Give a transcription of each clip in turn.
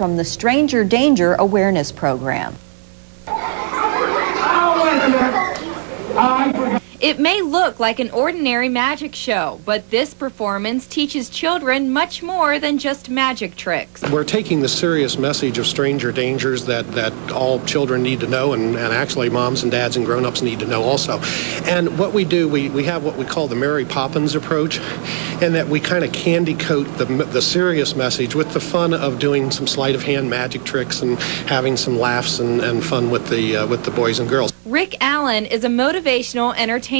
from the Stranger Danger Awareness Program. It may look like an ordinary magic show, but this performance teaches children much more than just magic tricks. We're taking the serious message of stranger dangers that all children need to know, and actually moms and dads and grown-ups need to know also. And what we do, we have what we call the Mary Poppins approach, and that we kind of candy coat the serious message with the fun of doing some sleight of hand magic tricks and having some laughs and fun with the boys and girls. Rick Allen is a motivational entertainer.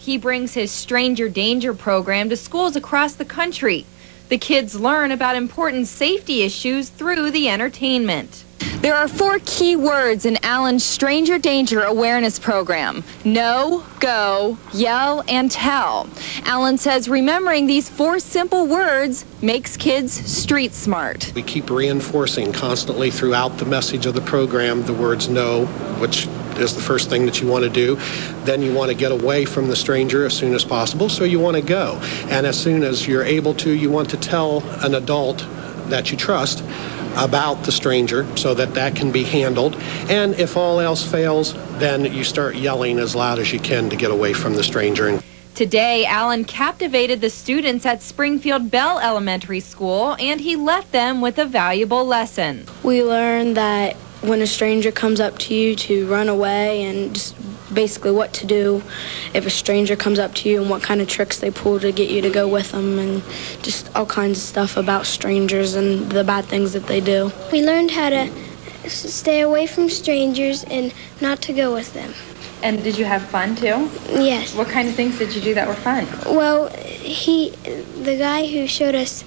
He brings his Stranger Danger program to schools across the country. The kids learn about important safety issues through the entertainment. There are 4 key words in Allen's Stranger Danger Awareness Program: know, go, yell, and tell. Allen says remembering these 4 simple words makes kids street smart. We keep reinforcing constantly throughout the message of the program the words know, which is the first thing that you want to do. Then you want to get away from the stranger as soon as possible, so you want to go. And as soon as you're able to, you want to tell an adult that you trust about the stranger so that can be handled. And if all else fails, then you start yelling as loud as you can to get away from the stranger. Today, Allen captivated the students at Springfield Bell Elementary School, and he left them with a valuable lesson. We learned that when a stranger comes up to you to run away, and just basically what to do if a stranger comes up to you and what kind of tricks they pull to get you to go with them, and just all kinds of stuff about strangers and the bad things that they do. We learned how to stay away from strangers and not to go with them. And did you have fun too? Yes. What kind of things did you do that were fun? Well, the guy who showed us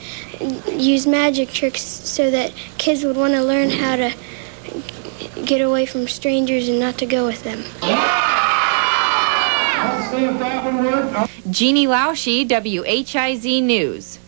used magic tricks so that kids would want to learn how to get away from strangers and not to go with them. Jeannie Lauschie, WHIZ News.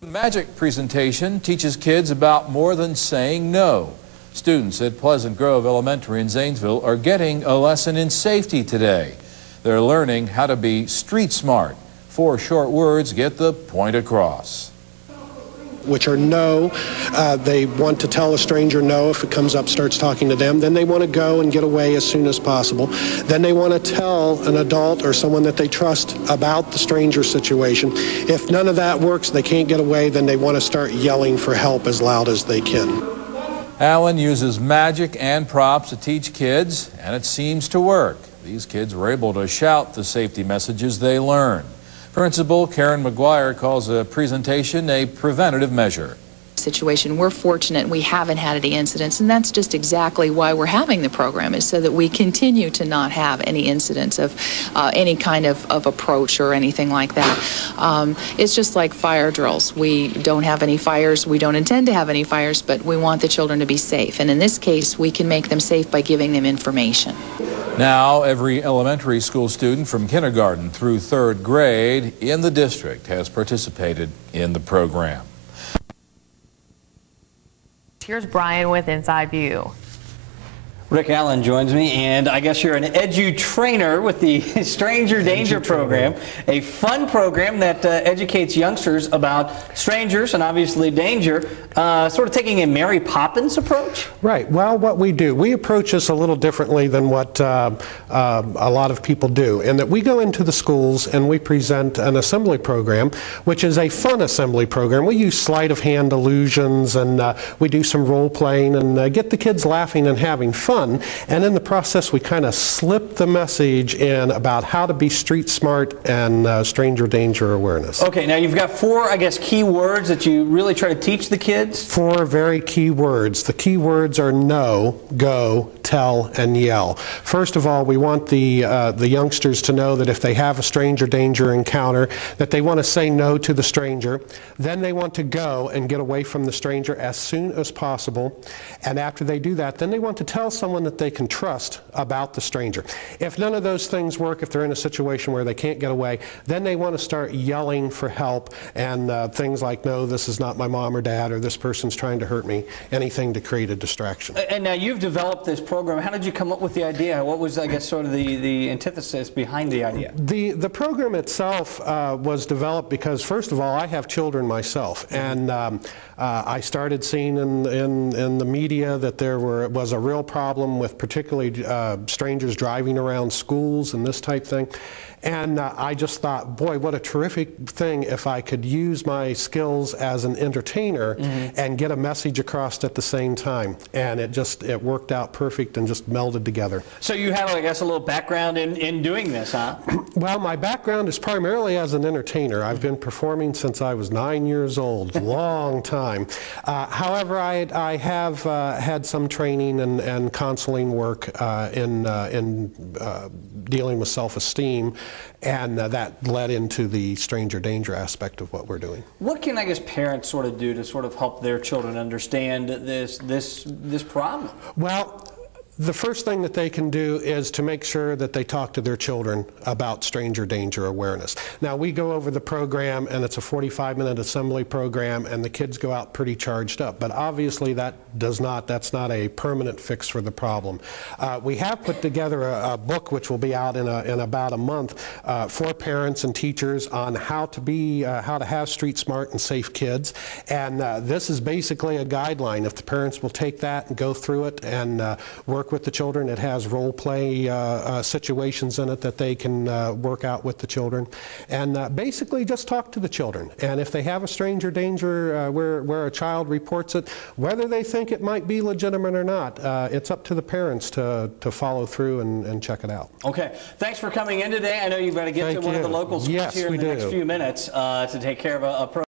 The magic presentation teaches kids about more than saying no. Students at Pleasant Grove Elementary in Zanesville are getting a lesson in safety today. They're learning how to be street smart. 4 short words get the point across. Which are no. They want to tell a stranger no if it comes up, starts talking to them. Then they want to go and get away as soon as possible. Then they want to tell an adult or someone that they trust about the stranger situation. If none of that works, they can't get away, then they want to start yelling for help as loud as they can. Allen uses magic and props to teach kids, and it seems to work. These kids were able to shout the safety messages they learn. Principal Karen McGuire calls a presentation a preventative measure. Situation. We're fortunate we haven't had any incidents, and that's just exactly why we're having the program, is so that we continue to not have any incidents of any kind of approach or anything like that. It's just like fire drills. We don't have any fires, we don't intend to have any fires, but we want the children to be safe, and in this case we can make them safe by giving them information. Now every elementary school student from kindergarten through 3rd grade in the district has participated in the program. Here's Brian with Inside View. Rick Allen joins me, and I guess you're an edu-trainer with the Stranger Danger program, a fun program that educates youngsters about strangers and obviously danger, sort of taking a Mary Poppins approach? Right. Well, what we do, we approach this a little differently than what a lot of people do, in that we go into the schools and we present an assembly program, which is a fun assembly program. We use sleight of hand illusions, and we do some role playing and get the kids laughing and having fun. And in the process, we kind of slip the message in about how to be street smart and stranger danger awareness. Okay, now you've got 4, I guess, key words that you really try to teach the kids? 4 very key words. The key words are know, go, tell, and yell. First of all, we want the youngsters to know that if they have a stranger danger encounter, that they want to say no to the stranger. Then they want to go and get away from the stranger as soon as possible. And after they do that, then they want to tell someone someone that they can trust about the stranger. If none of those things work, if they're in a situation where they can't get away, then they want to start yelling for help and things like, no, this is not my mom or dad, or this person's trying to hurt me, anything to create a distraction. And now you've developed this program. How did you come up with the idea? What was, I guess, sort of the antithesis behind the idea? The program itself was developed because, first of all, I have children myself, and I started seeing in the media that there was a real problem with particularly strangers driving around schools and this type thing. And I just thought, boy, what a terrific thing if I could use my skills as an entertainer and get a message across at the same time. And it worked out perfect and just melded together. So you have, I guess, a little background in doing this, huh? Well, my background is primarily as an entertainer. I've been performing since I was 9 years old, long time. However, I have had some training and counseling work in dealing with self-esteem, and that led into the stranger danger aspect of what we're doing. What can, I guess, parents sort of do to sort of help their children understand this problem? Well, the first thing that they can do is to make sure that they talk to their children about stranger danger awareness. Now, we go over the program, and it's a 45-minute assembly program, and the kids go out pretty charged up. But obviously, that's not a permanent fix for the problem. We have put together a book which will be out in about a month for parents and teachers on how to have street smart and safe kids. And this is basically a guideline. If the parents will take that and go through it and work with the children, it has role play situations in it that they can work out with the children, and basically just talk to the children. And if they have a stranger danger where a child reports it, whether they think it might be legitimate or not, it's up to the parents to follow through and check it out. Okay, thanks for coming in today. I know you've got to get to one of the local schools here in the next few minutes to take care of a program.